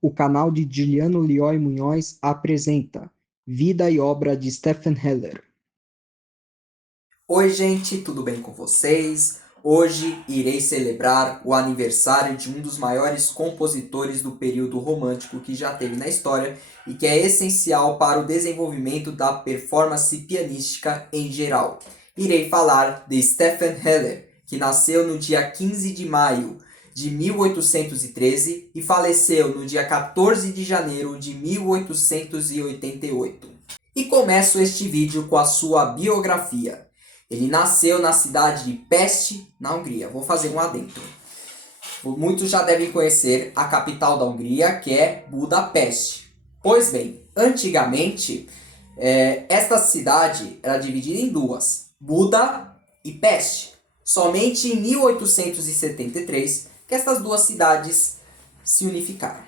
O canal de Giuliano Lioy Munhoz apresenta Vida e Obra de Stephen Heller. Oi, gente, tudo bem com vocês? Hoje irei celebrar o aniversário de um dos maiores compositores do período romântico que já teve na história e que é essencial para o desenvolvimento da performance pianística em geral. Irei falar de Stephen Heller, que nasceu no dia 15 de maio de 1813 e faleceu no dia 14 de janeiro de 1888. E começo este vídeo com a sua biografia. Ele nasceu na cidade de Pest, na Hungria. Vou fazer um adendo. Muitos já devem conhecer a capital da Hungria, que é Budapeste. Pois bem, antigamente, esta cidade era dividida em duas, Buda e Peste. Somente em 1873 que essas duas cidades se unificaram.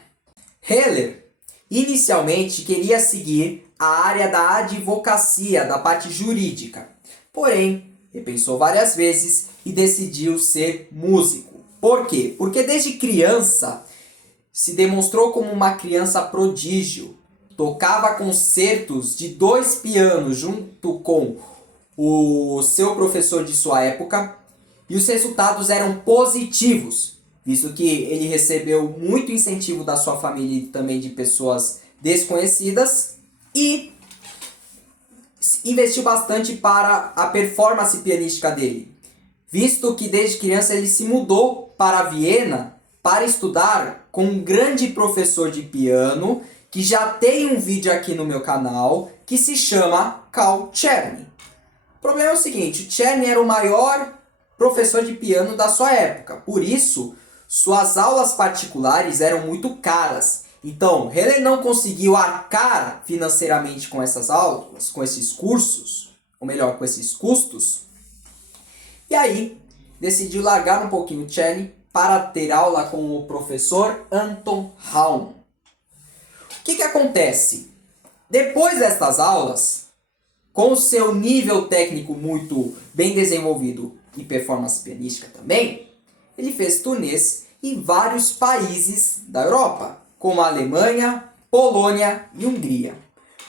Heller inicialmente queria seguir a área da advocacia, da parte jurídica. Porém, repensou várias vezes e decidiu ser músico. Por quê? Porque desde criança se demonstrou como uma criança prodígio. Tocava concertos de 2 pianos junto com o seu professor de sua época e os resultados eram positivos, visto que ele recebeu muito incentivo da sua família e também de pessoas desconhecidas e investiu bastante para a performance pianística dele, visto que desde criança ele se mudou para Viena para estudar com um grande professor de piano, que já tem um vídeo aqui no meu canal, que se chama Carl Czerny. O problema é o seguinte, Czerny era o maior professor de piano da sua época, por isso suas aulas particulares eram muito caras. Então, Heller não conseguiu arcar financeiramente com essas aulas, com esses cursos, ou melhor, com esses custos. E aí, decidiu largar um pouquinho o Czerny para ter aula com o professor Anton Halm. O que acontece? Depois destas aulas, com o seu nível técnico muito bem desenvolvido e performance pianística também, ele fez turnês em vários países da Europa, como a Alemanha, Polônia e Hungria.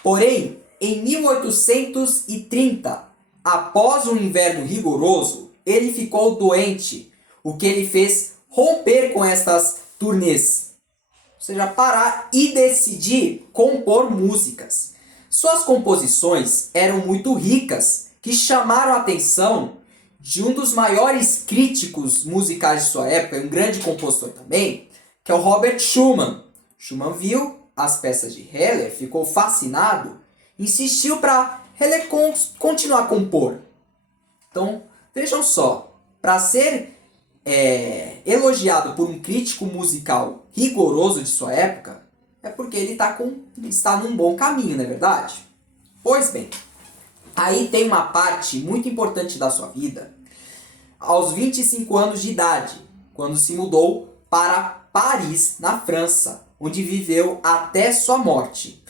Porém, em 1830, após um inverno rigoroso, ele ficou doente, o que ele fez romper com estas turnês. Ou seja, parar e decidir compor músicas. Suas composições eram muito ricas, que chamaram a atenção de um dos maiores críticos musicais de sua época, um grande compositor também, que é o Robert Schumann. Schumann viu as peças de Heller, ficou fascinado, insistiu para Heller continuar a compor. Então, vejam só, para ser elogiado por um crítico musical rigoroso de sua época, é porque ele está num bom caminho, não é verdade? Pois bem, aí tem uma parte muito importante da sua vida, aos 25 anos de idade, quando se mudou para Paris, na França, onde viveu até sua morte.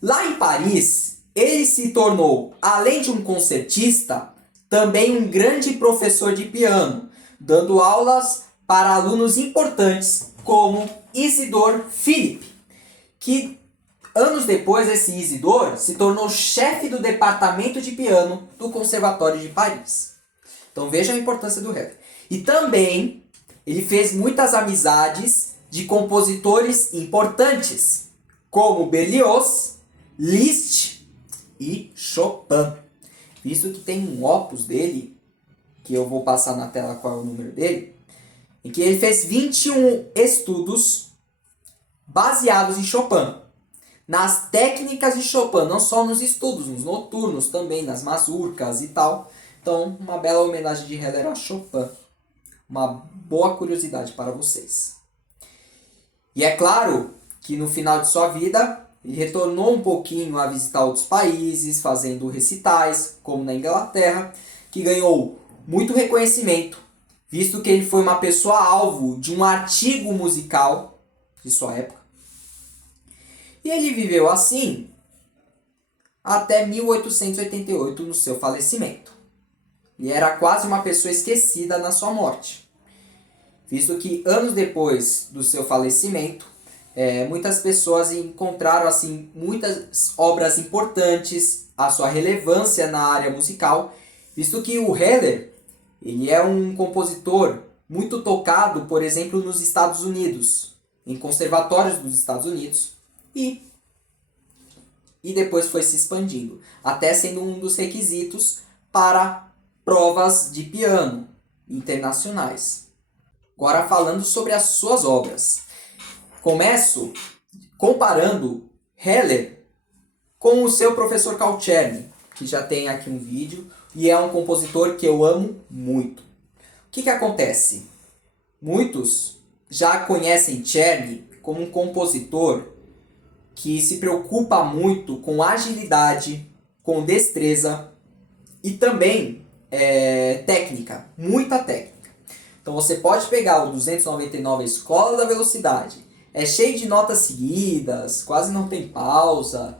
Lá em Paris, ele se tornou, além de um concertista, também um grande professor de piano, dando aulas para alunos importantes como Isidore Philipp, que anos depois esse Isidore se tornou chefe do departamento de piano do Conservatório de Paris. Então vejam a importância do Heller. E também ele fez muitas amizades de compositores importantes, como Berlioz, Liszt e Chopin. Visto que tem um opus dele, que eu vou passar na tela qual é o número dele, em que ele fez 21 estudos baseados em Chopin, nas técnicas de Chopin, não só nos estudos, nos noturnos também, nas mazurcas e tal. Então, uma bela homenagem de Heller a Chopin. Uma boa curiosidade para vocês. E é claro que no final de sua vida, ele retornou um pouquinho a visitar outros países, fazendo recitais, como na Inglaterra, que ganhou muito reconhecimento, visto que ele foi uma pessoa alvo de um artigo musical de sua época. E ele viveu assim até 1888, no seu falecimento. Ele era quase uma pessoa esquecida na sua morte, visto que anos depois do seu falecimento, muitas pessoas encontraram assim muitas obras importantes, a sua relevância na área musical, visto que o Heller ele é um compositor muito tocado, por exemplo, nos Estados Unidos, em conservatórios dos Estados Unidos, e depois foi se expandindo, até sendo um dos requisitos para provas de piano internacionais. Agora falando sobre as suas obras. Começo comparando Heller com o seu professor Carl-Czerny, que já tem aqui um vídeo, e é um compositor que eu amo muito. O que acontece? Muitos já conhecem Czerny como um compositor que se preocupa muito com agilidade, com destreza e também técnica, muita técnica. Então você pode pegar o 299, a Escola da Velocidade, é cheio de notas seguidas, quase não tem pausa,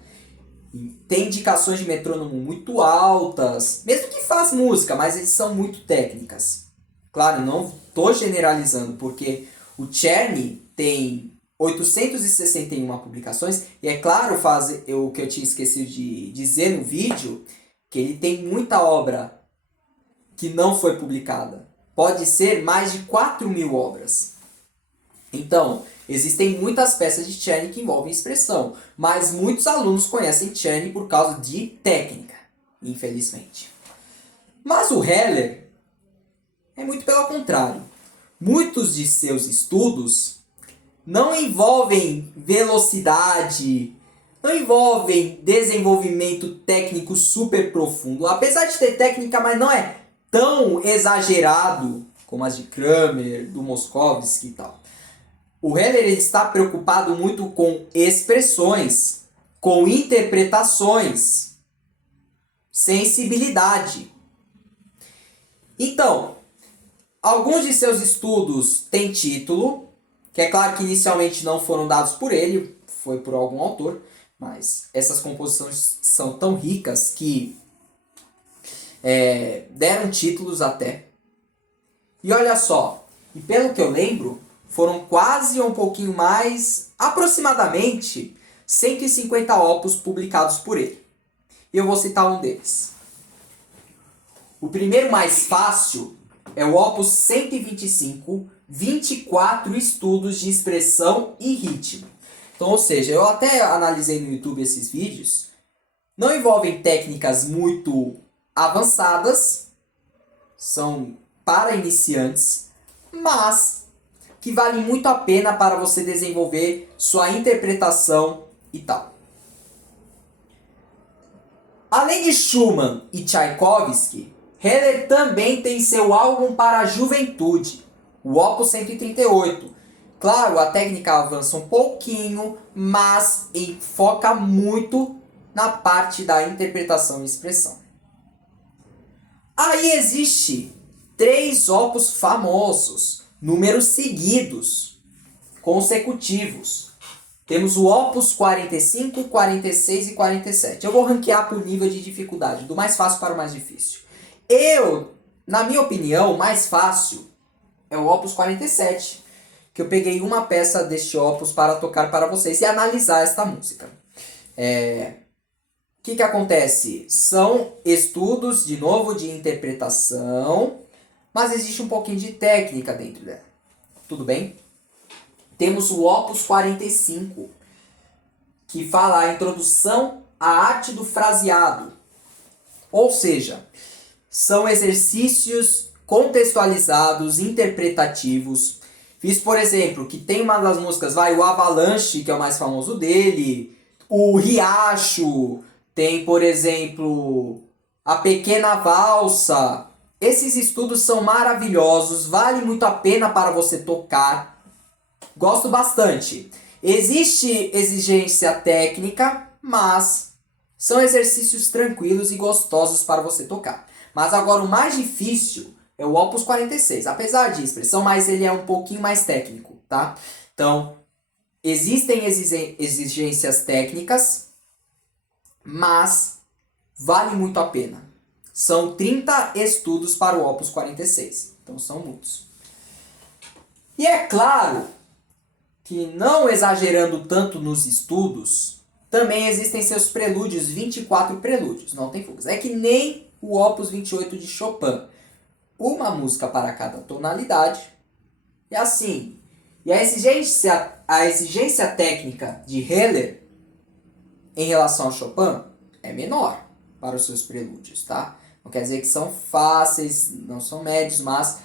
tem indicações de metrônomo muito altas, mesmo que faz música, mas eles são muito técnicas. Claro, não estou generalizando, porque o Czerny tem 861 publicações, e é claro, o que eu tinha esquecido de dizer no vídeo, que ele tem muita obra que não foi publicada. Pode ser mais de 4.000 obras. Então, existem muitas peças de Czerny que envolvem expressão, mas muitos alunos conhecem Czerny por causa de técnica, infelizmente. Mas o Heller é muito pelo contrário. Muitos de seus estudos não envolvem velocidade, não envolvem desenvolvimento técnico super profundo. Apesar de ter técnica, mas não é tão exagerado como as de Kramer, do Moskovsky e tal. O Heller está preocupado muito com expressões, com interpretações, sensibilidade. Então, alguns de seus estudos têm título, que é claro que inicialmente não foram dados por ele, foi por algum autor, mas essas composições são tão ricas que deram títulos até. E olha só, e pelo que eu lembro, foram quase um pouquinho mais, aproximadamente, 150 opus publicados por ele. E eu vou citar um deles. O primeiro mais fácil é o opus 125, 24 estudos de expressão e ritmo. Então, ou seja, eu até analisei no YouTube esses vídeos, não envolvem técnicas muito avançadas, são para iniciantes, mas que valem muito a pena para você desenvolver sua interpretação e tal. Além de Schumann e Tchaikovsky, Heller também tem seu álbum para a juventude, o Opus 138. Claro, a técnica avança um pouquinho, mas foca muito na parte da interpretação e expressão. Aí existe 3 opus famosos, números seguidos, consecutivos. Temos o opus 45, 46 e 47. Eu vou ranquear por nível de dificuldade, do mais fácil para o mais difícil. Na minha opinião, o mais fácil é o opus 47, que eu peguei uma peça deste opus para tocar para vocês e analisar esta música. O que acontece? São estudos, de novo, de interpretação, mas existe um pouquinho de técnica dentro dela. Tudo bem? Temos o Opus 45, que fala a introdução à arte do fraseado. Ou seja, são exercícios contextualizados, interpretativos. Fiz, por exemplo, que tem uma das músicas, o Avalanche, que é o mais famoso dele, o Riacho, tem, por exemplo, a Pequena Valsa. Esses estudos são maravilhosos, vale muito a pena para você tocar. Gosto bastante. Existe exigência técnica, mas são exercícios tranquilos e gostosos para você tocar. Mas agora o mais difícil é o Opus 46, apesar de expressão, mas ele é um pouquinho mais técnico, tá? Então, existem exigências técnicas, mas vale muito a pena. São 30 estudos para o Opus 46, então são muitos. E é claro que, não exagerando tanto nos estudos, também existem seus prelúdios, 24 prelúdios, não tem fugas. É que nem o Opus 28 de Chopin. Uma música para cada tonalidade. E assim, e a exigência técnica de Heller em relação ao Chopin é menor para os seus prelúdios, tá? Não quer dizer que são fáceis, não são médios, mas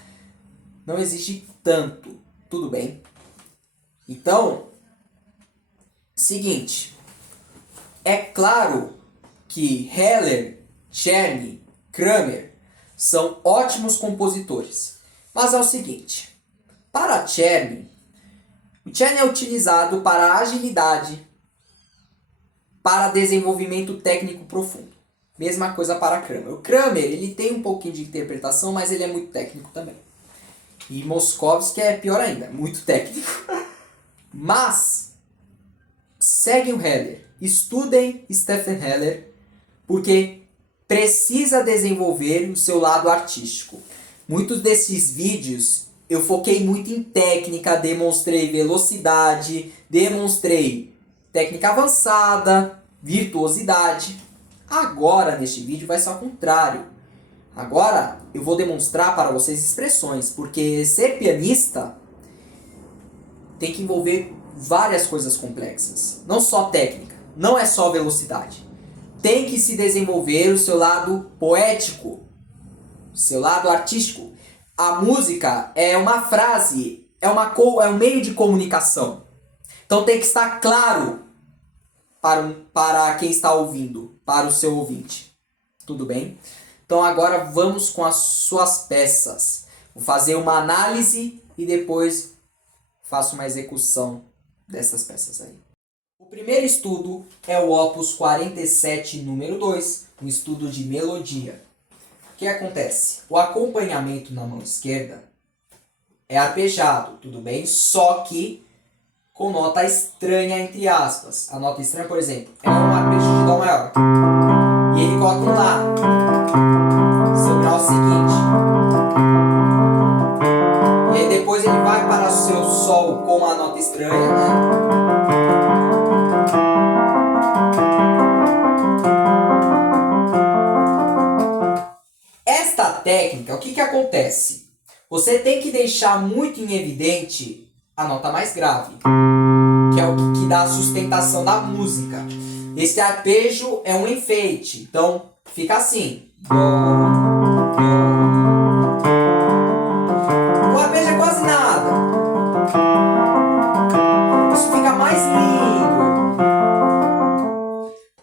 não exige tanto. Tudo bem? Então, seguinte, é claro que Heller, Czerny, Kramer são ótimos compositores. Mas é o seguinte, para Czerny, o Czerny é utilizado para agilidade, para desenvolvimento técnico profundo. Mesma coisa para Kramer. O Kramer, ele tem um pouquinho de interpretação, mas ele é muito técnico também. E Moszkowski é pior ainda, muito técnico. Mas, seguem o Heller. Estudem Stephen Heller, porque precisa desenvolver o seu lado artístico. Muitos desses vídeos eu foquei muito em técnica, demonstrei velocidade, demonstrei técnica avançada, virtuosidade. Agora, neste vídeo, vai ser ao contrário. Agora, eu vou demonstrar para vocês expressões, porque ser pianista tem que envolver várias coisas complexas. Não só técnica, não é só velocidade. Tem que se desenvolver o seu lado poético, o seu lado artístico. A música é uma frase, é um meio de comunicação. Então tem que estar claro para quem está ouvindo, para o seu ouvinte. Tudo bem? Então agora vamos com as suas peças. Vou fazer uma análise e depois faço uma execução dessas peças aí. O primeiro estudo é o Opus 47, número 2, um estudo de melodia. O que acontece? O acompanhamento na mão esquerda é arpejado, tudo bem? Só que com nota estranha, entre aspas. A nota estranha, por exemplo, é um arpejo de Dó maior. E ele coloca um Lá. Seu grau seguinte. E aí depois ele vai para o seu Sol com a nota estranha, né? Esta técnica, o que acontece? Você tem que deixar muito em evidente a nota mais grave, que é o que dá a sustentação da música. Esse arpejo é um enfeite, então fica assim. Dó, dó. O arpejo é quase nada. Isso fica mais lindo.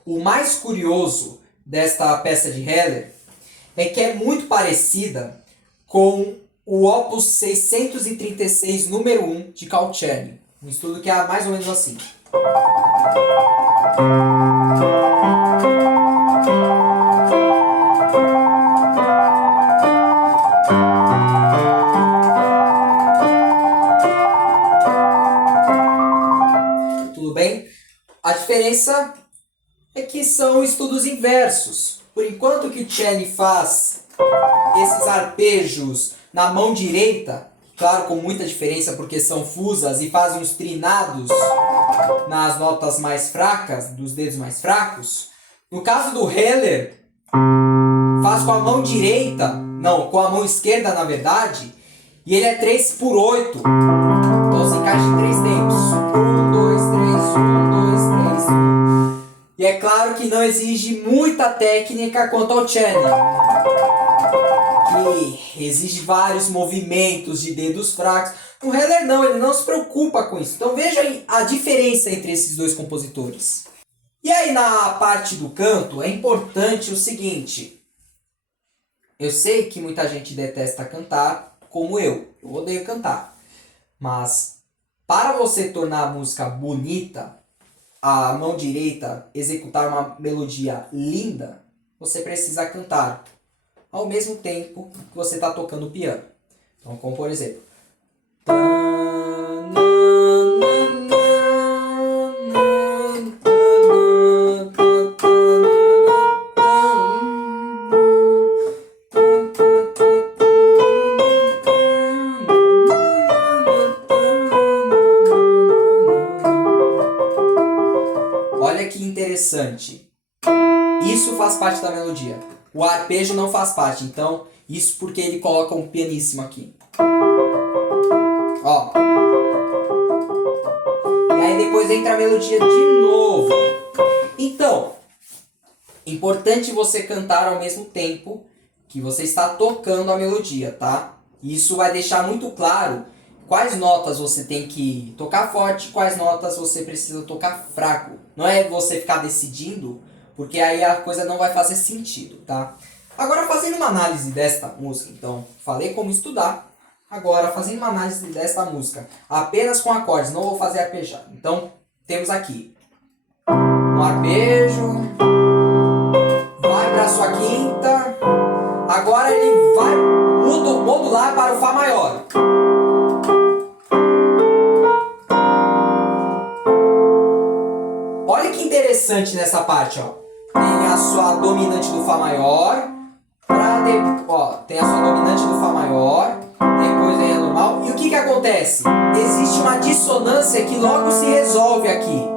O mais curioso desta peça de Heller é que é muito parecida com o Opus 636, número 1, de Carl Czerny. Um estudo que é mais ou menos assim. Tudo bem? A diferença é que são estudos inversos. Por enquanto que o Czerny faz esses arpejos na mão direita, claro, com muita diferença porque são fusas e fazem uns trinados nas notas mais fracas, dos dedos mais fracos. No caso do Heller, faz com a mão direita, não, com a mão esquerda na verdade, e ele é 3/8. Então se encaixa em 3 tempos. 1, 2, 3, 1, 2, 3. E é claro que não exige muita técnica quanto ao Czerny, que exige vários movimentos de dedos fracos. O Heller não, ele não se preocupa com isso. Então veja a diferença entre esses dois compositores. E aí na parte do canto é importante o seguinte. Eu sei que muita gente detesta cantar, como eu odeio cantar. Mas para você tornar a música bonita, a mão direita executar uma melodia linda, você precisa cantar ao mesmo tempo que você está tocando piano. Então, como por exemplo. interessante. Isso faz parte da melodia. O arpejo não faz parte, então isso porque ele coloca um pianíssimo aqui. Ó. E aí depois entra a melodia de novo. Então, importante você cantar ao mesmo tempo que você está tocando a melodia, tá? Isso vai deixar muito claro quais notas você tem que tocar forte, quais notas você precisa tocar fraco. Não é você ficar decidindo, porque aí a coisa não vai fazer sentido, tá? Agora, fazendo uma análise desta música, então, falei como estudar. Agora, fazendo uma análise desta música, apenas com acordes, não vou fazer arpejado. Então, temos aqui um arpejo, vai para a sua quinta, agora ele vai modular para o Fá maior. Olha que interessante nessa parte, ó. Tem a sua dominante do Fá maior, tem a sua dominante do Fá maior, depois vem a normal. E o que acontece? Existe uma dissonância que logo se resolve aqui.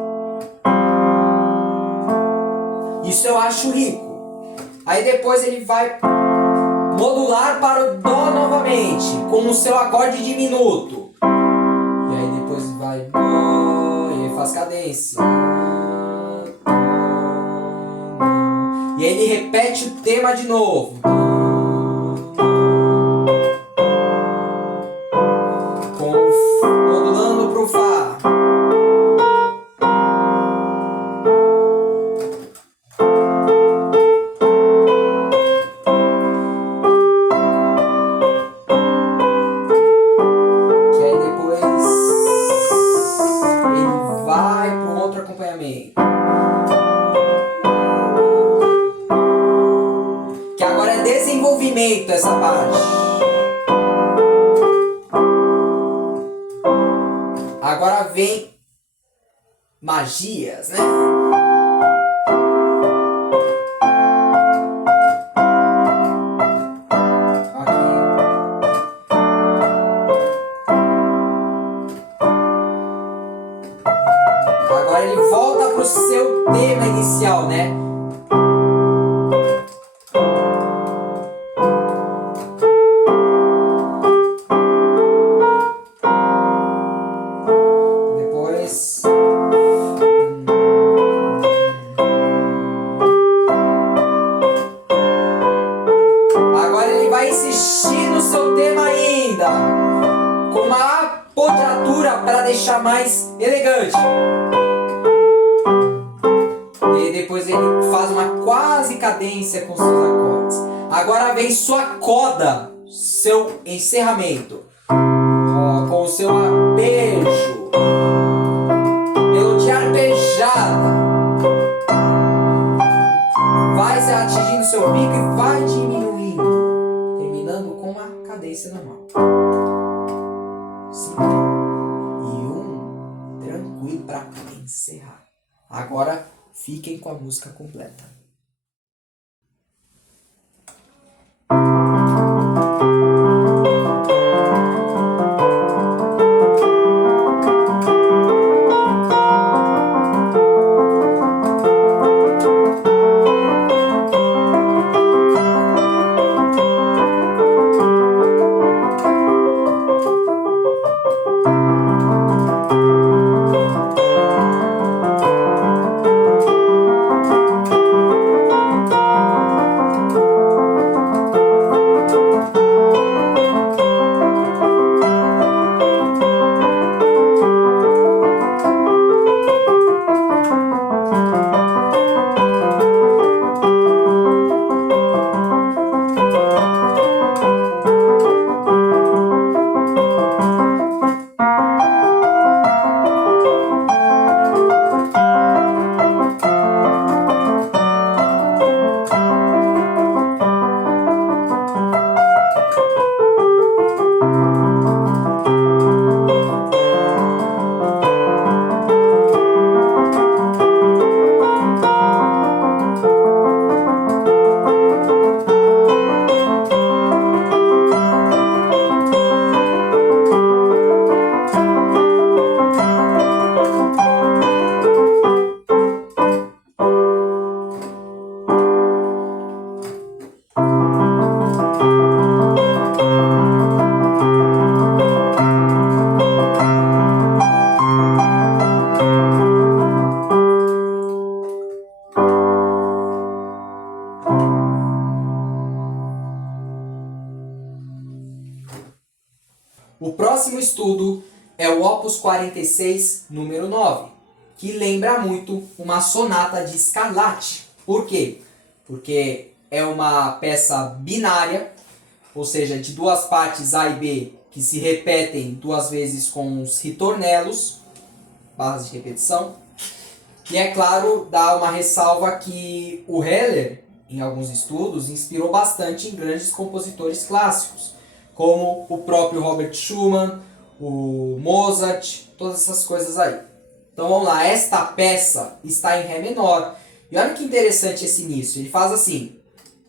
Isso eu acho rico. Aí depois ele vai modular para o Dó novamente, com o seu acorde diminuto. E aí depois vai Dó, e aí faz cadência. E aí ele repete o tema de novo. Modulando para o Fá. Que aí depois ele vai para o outro acompanhamento. Que agora é desenvolvimento essa parte. Agora vem magias, né? Agora ele volta para o seu tema inicial, né? Agora ele vai insistir no seu tema ainda, com uma appoggiatura para deixar mais elegante. E depois ele faz uma quase cadência com seus acordes. Agora vem sua coda, seu encerramento, com o seu arpejo, melodia arpejada. Vai se atingindo seu pico e vai diminuindo, terminando com uma cadência normal. 5 e 1, tranquilo para encerrar. Agora fiquem com a música completa. próximo estudo é o Opus 46, número 9, que lembra muito uma sonata de Scarlatti. Por quê? Porque é uma peça binária, ou seja, de duas partes A e B que se repetem duas vezes com os ritornelos, barras de repetição. E é claro, dá uma ressalva que o Heller, em alguns estudos, inspirou bastante em grandes compositores clássicos, como o próprio Robert Schumann, o Mozart, todas essas coisas aí. Então vamos lá, esta peça está em Ré menor. E olha que interessante esse início, ele faz assim,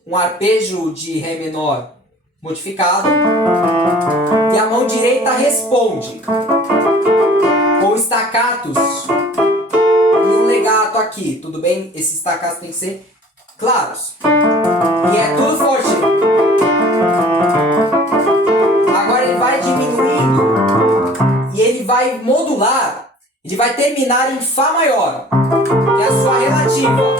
um arpejo de Ré menor modificado, e a mão direita responde com staccatos e um legato aqui, tudo bem? Esses staccatos tem que ser claros. E é tudo forte. Agora ele vai diminuindo e ele vai modular, ele vai terminar em Fá maior, que é a sua relativa.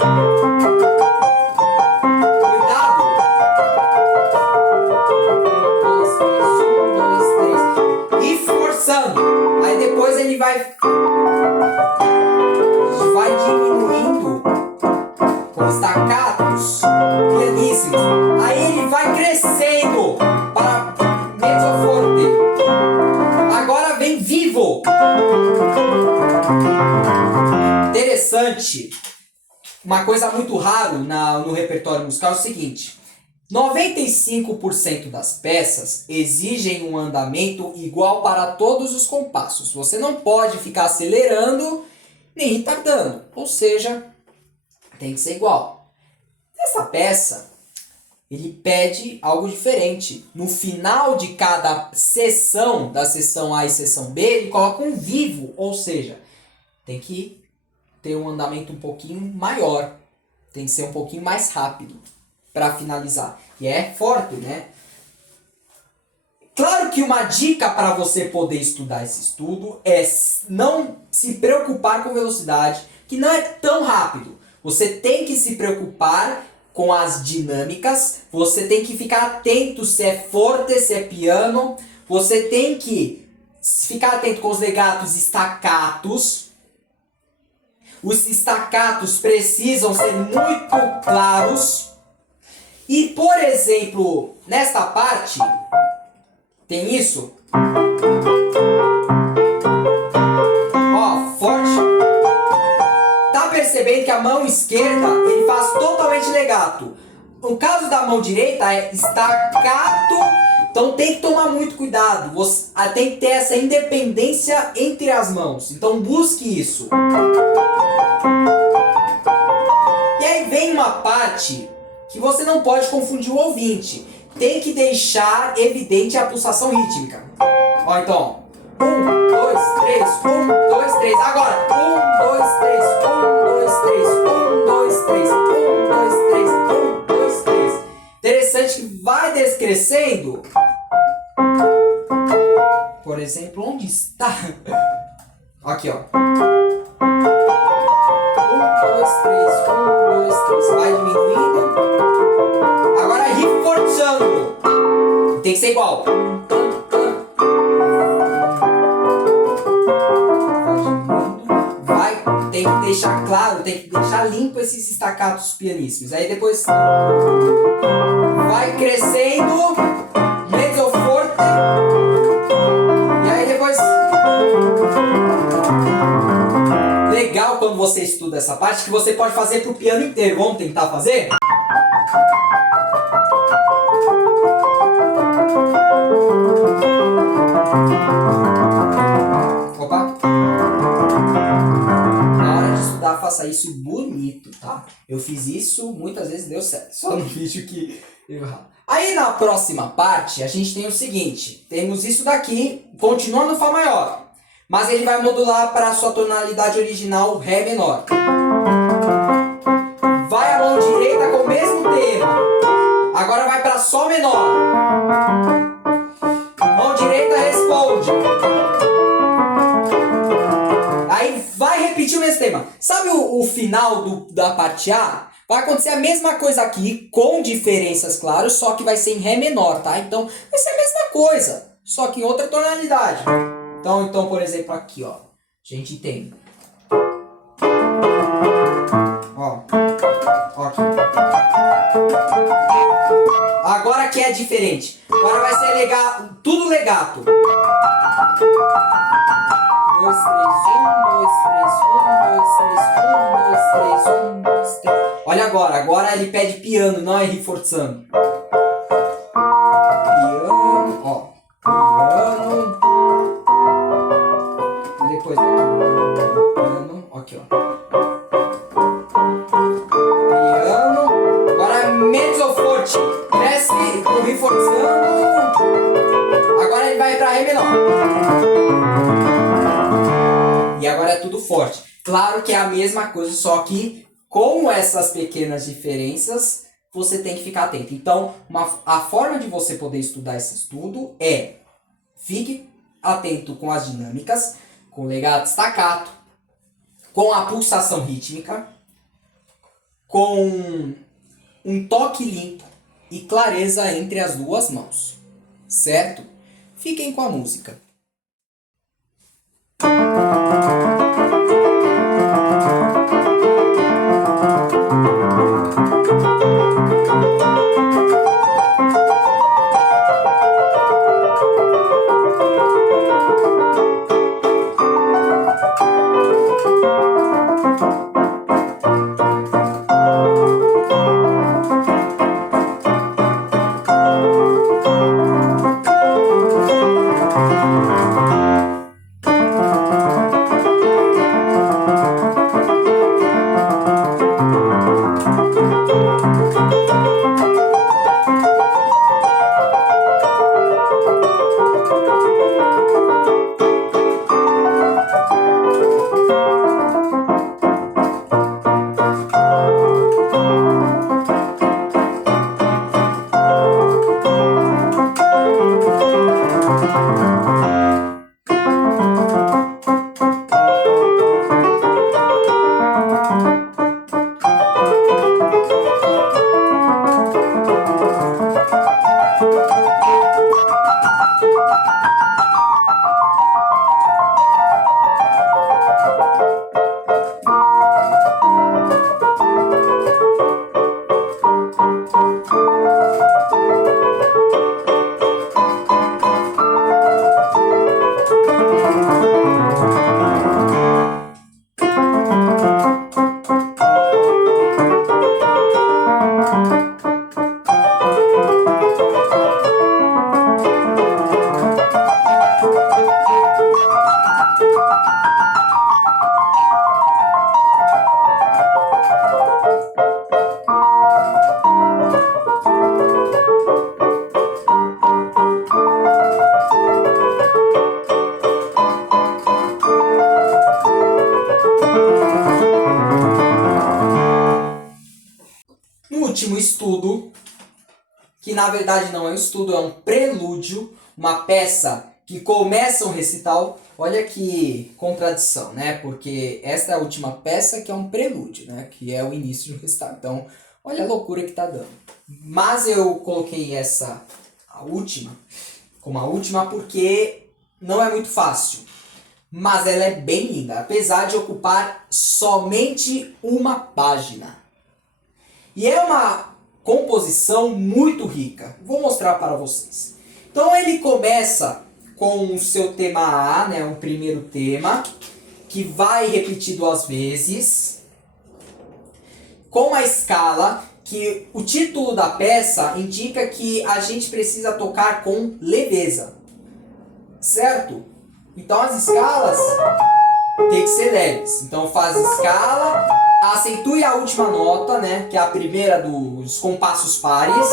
Aí depois ele vai diminuindo com staccatos pianíssimos. Aí ele vai crescendo para mezzo forte. Agora vem vivo. Interessante. Uma coisa muito rara no repertório musical é o seguinte: 95% das peças exigem um andamento igual para todos os compassos. Você não pode ficar acelerando nem retardando. Ou seja, tem que ser igual. Essa peça, ele pede algo diferente. No final de cada seção, da seção A e seção B, ele coloca um vivo. Ou seja, tem que ter um andamento um pouquinho maior. Tem que ser um pouquinho mais rápido para finalizar. E é forte, né? Claro que uma dica para você poder estudar esse estudo é não se preocupar com velocidade, que não é tão rápido. Você tem que se preocupar com as dinâmicas, você tem que ficar atento se é forte, se é piano, você tem que ficar atento com os legatos e staccatos. Os staccatos precisam ser muito claros. E, por exemplo, nesta parte, tem isso. Ó, forte. Tá percebendo que a mão esquerda, ele faz totalmente legato. No caso da mão direita, é staccato. Então tem que tomar muito cuidado. Você tem que ter essa independência entre as mãos. Então busque isso. E aí vem uma parte que você não pode confundir o ouvinte. Tem que deixar evidente a pulsação rítmica. Ó, então. 1, 2, 3, 1, 2, 3. Agora. 1, 2, 3, 1, 2, 3, 1, 2, 3, 1, 2, 3, 1, 2, 3. Interessante que vai descrescendo. Por exemplo, onde está? Aqui, ó. 1, 2, 3, 1, 2, 3. Vai diminuindo. Agora reforçando. Tem que ser igual. Vai, tem que deixar claro, tem que deixar limpo esses staccatos pianíssimos. Aí depois vai crescendo, mezzo forte. E aí depois legal quando você estuda essa parte que você pode fazer pro piano inteiro. Vamos tentar fazer? Opa! Na hora de estudar, faça isso bonito, tá? Eu fiz isso, muitas vezes deu certo. Só no vídeo que eu errado. Aí na próxima parte, a gente tem o seguinte. Temos isso daqui, continua no Fá maior. Mas ele vai modular para a sua tonalidade original, Ré menor. Vai a mão direita com o mesmo tema. Agora vai para Sol menor. Mão direita responde. Aí vai repetir o mesmo tema. Sabe o final da parte A? Vai acontecer a mesma coisa aqui, com diferenças, claro, só que vai ser em Ré menor, tá? Então vai ser a mesma coisa. só que em outra tonalidade. Então, por exemplo, aqui, ó, a gente tem, ó aqui. Agora que é diferente. Agora vai ser legato, tudo legato. 2, 3, 1, 2, 3, 1, 2, 3, 1, 2, 3, 1, 2, 3. Olha agora ele pede piano, não é reforçando. Piano, ó. Piano. E depois piano, aqui, ó. Piano. Agora mezzo forte. Desce, reforçando. Agora ele vai pra Ré menor. E agora é tudo forte. Claro que é a mesma coisa, só que com essas pequenas diferenças, você tem que ficar atento. Então, a forma de você poder estudar esse estudo é: fique atento com as dinâmicas, com o legato staccato, com a pulsação rítmica, com um toque limpo e clareza entre as duas mãos. Certo? Fiquem com a música. Último estudo, que na verdade não é um estudo, é um prelúdio, uma peça que começa um recital. Olha que contradição, né? Porque esta é a última peça que é um prelúdio, né? Que é o início de um recital. Então, olha a loucura que tá dando. Mas eu coloquei essa, a última, como a última porque não é muito fácil. Mas ela é bem linda, apesar de ocupar somente uma página. E é uma composição muito rica. Vou mostrar para vocês. Então ele começa com o seu tema A, né, um primeiro tema, que vai repetir 2 vezes, com a escala, que o título da peça indica que a gente precisa tocar com leveza. Certo? Então as escalas tem que ser leves. Então faz escala, acentue a última nota, né, que é a primeira dos compassos pares.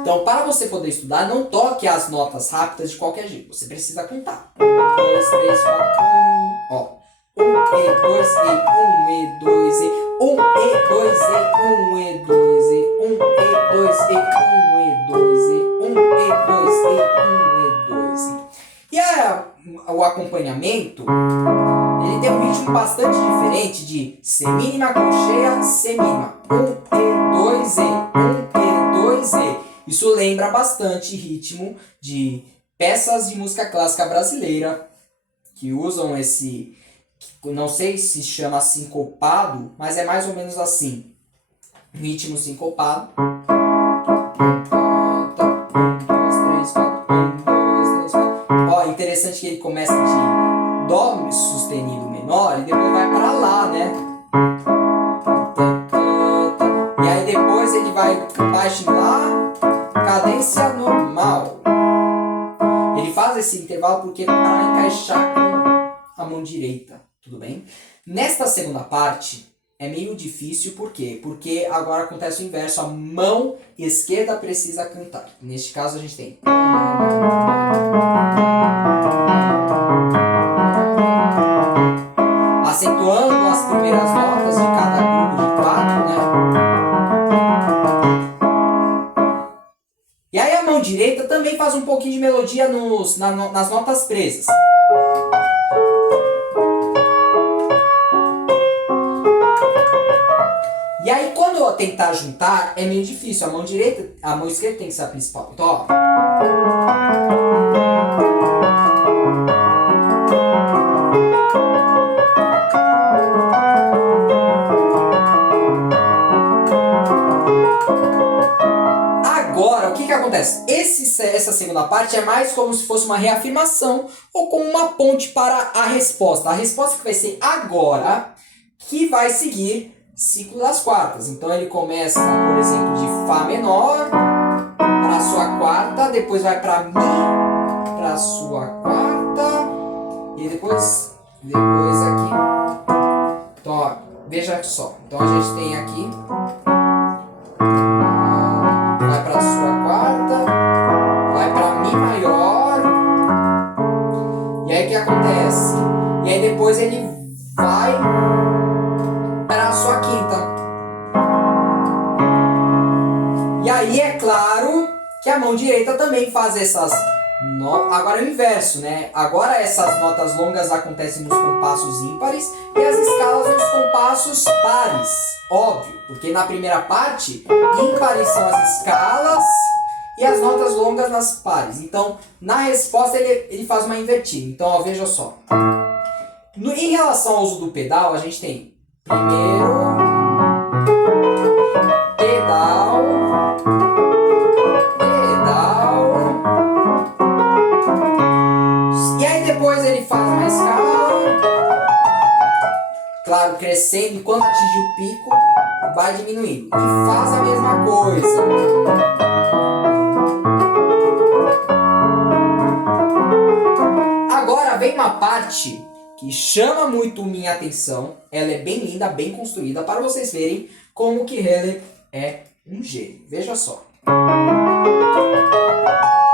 Então, para você poder estudar, não toque as notas rápidas de qualquer jeito. Você precisa contar. 1, 2, 3, 4, 1. Ó. 1 e 2 e 1 e 2 e 1 e 2 e 1 e 2 e 1 e 2 e 1 e 2 e 1 e 2 e 1 e 2 e... E o acompanhamento, ele ele tem um ritmo bastante diferente de C mínima, colcheia, C mínima. 1, E, 2, E, 1, E, 2, E. Isso lembra bastante ritmo de peças de música clássica brasileira que usam esse, não sei se chama sincopado, mas é mais ou menos assim. Ritmo sincopado. 1, 2, 3, 4. 1, 2, 3, 4. Ó, interessante que ele começa de Dó sustenido menor e depois vai para Lá, né? E aí depois ele vai baixo em Lá, cadência normal. Ele faz esse intervalo porque para encaixar com a mão direita, tudo bem? Nesta segunda parte é meio difícil, por quê? Porque agora acontece o inverso, a mão esquerda precisa cantar. Neste caso a gente tem acentuando as primeiras notas de cada grupo de 4, né? E aí a mão direita também faz um pouquinho de melodia nas notas presas. E aí quando eu tentar juntar é meio difícil. A mão esquerda tem que ser a principal. Então, ó. Agora, o que acontece? Essa segunda parte é mais como se fosse uma reafirmação ou como uma ponte para a resposta. A resposta que vai ser agora, que vai seguir ciclo das quartas. Então ele começa, por exemplo, de Fá menor para a sua quarta, depois vai para Mi para a sua quarta e depois aqui. Então, ó, veja só. Então a gente tem aqui, vai para a sua quarta, vai para Mi maior. E aí o que acontece? E aí depois ele vai para a sua quinta. E aí é claro que a mão direita também faz essas agora é o inverso, né? Agora essas notas longas acontecem nos compassos ímpares e as escalas nos compassos pares. Óbvio, porque na primeira parte, ímpares são as escalas e as notas longas nas pares. Então, na resposta ele faz uma invertida. Então, ó, veja só. Em relação ao uso do pedal, a gente tem primeiro pedal, e aí depois ele faz uma escala, claro, crescendo, e quando atingir o pico, vai diminuindo. E faz a mesma coisa. Agora vem uma parte que chama muito minha atenção. Ela é bem linda, bem construída, para vocês verem como que Heller é um gênio. Veja só.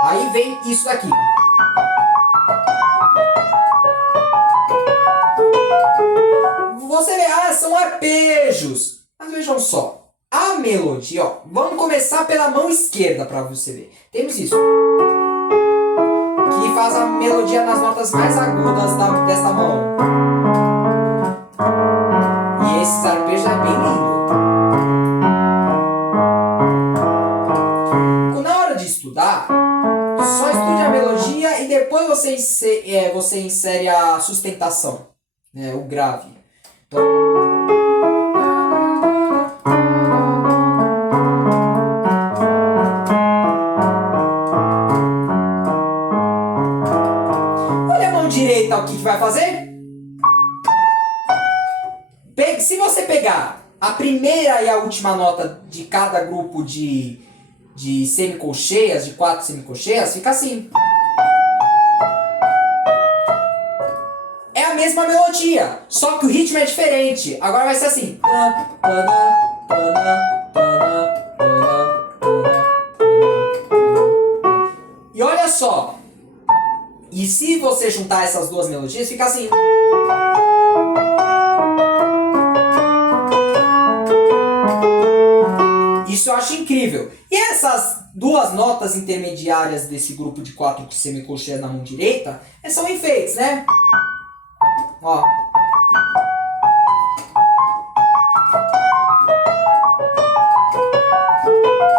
Aí vem isso daqui. Você vê, são arpejos. Mas vejam só. A melodia, ó. Vamos começar pela mão esquerda para você ver. Temos isso. Que faz a melodia nas notas mais agudas dessa mão. E esses arpejos é bem lindo. Na hora de estudar, só estude a melodia e depois você insere a sustentação, né, o grave. Então, olha a mão direita, o que vai fazer? Se você pegar a primeira e a última nota de cada grupo de semicolcheias, de 4 semicolcheias, fica assim. É a mesma melodia, só que o ritmo é diferente. Agora vai ser assim. E olha só. E se você juntar essas duas melodias, fica assim. Isso eu acho incrível. E essas duas notas intermediárias desse grupo de 4 semicolcheias na mão direita são enfeites, né? Ó.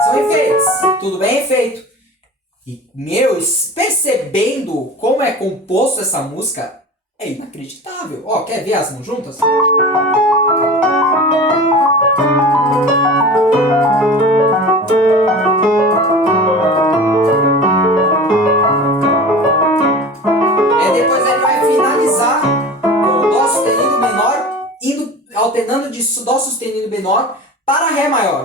São efeitos. Tudo bem feito. E, percebendo como é composto essa música, é inacreditável. Ó, quer ver as mãos juntas? Depois ele vai finalizar com o Dó sustenido menor, alternando de Dó sustenido menor para Ré maior.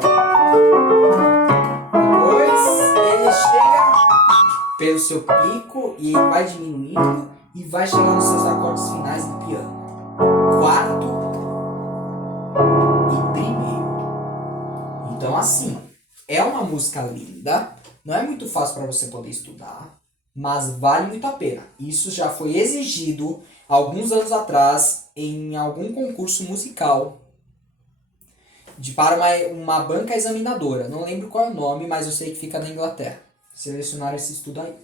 Depois ele chega pelo seu pico e vai diminuindo e vai chegar nos seus acordes finais do piano. Quarto e primeiro. Então assim, é uma música linda, não é muito fácil para você poder estudar, mas vale muito a pena. Isso já foi exigido alguns anos atrás em algum concurso musical para uma banca examinadora. Não lembro qual é o nome, mas eu sei que fica na Inglaterra. Selecionaram esse estudo aí.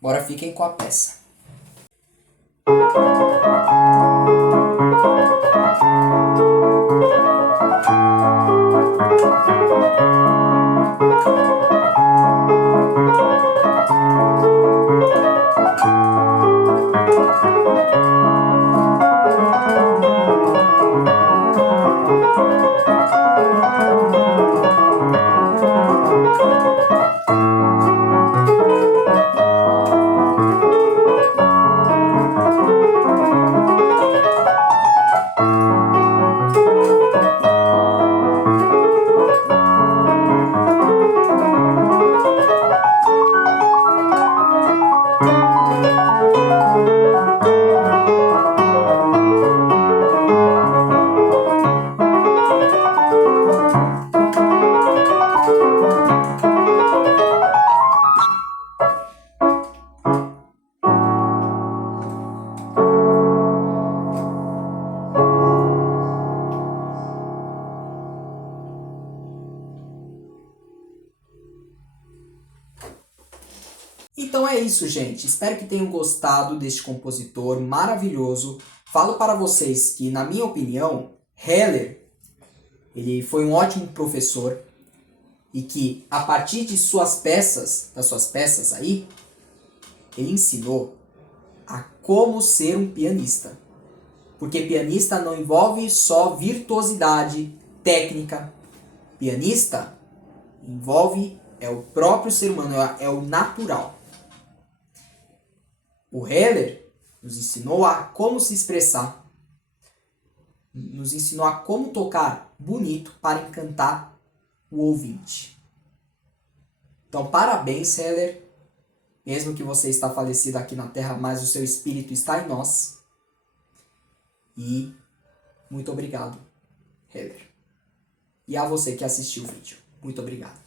Agora fiquem com a peça. Então é isso, gente. Espero que tenham gostado deste compositor maravilhoso. Falo para vocês que, na minha opinião, Heller, ele foi um ótimo professor e que, a partir de das suas peças aí, ele ensinou a como ser um pianista. Porque pianista não envolve só virtuosidade, técnica. Pianista envolve o próprio ser humano, é o natural. O Heller nos ensinou a como se expressar, nos ensinou a como tocar bonito para encantar o ouvinte. Então, parabéns, Heller. Mesmo que você está falecido aqui na Terra, mas o seu espírito está em nós. E muito obrigado, Heller. E a você que assistiu o vídeo. Muito obrigado.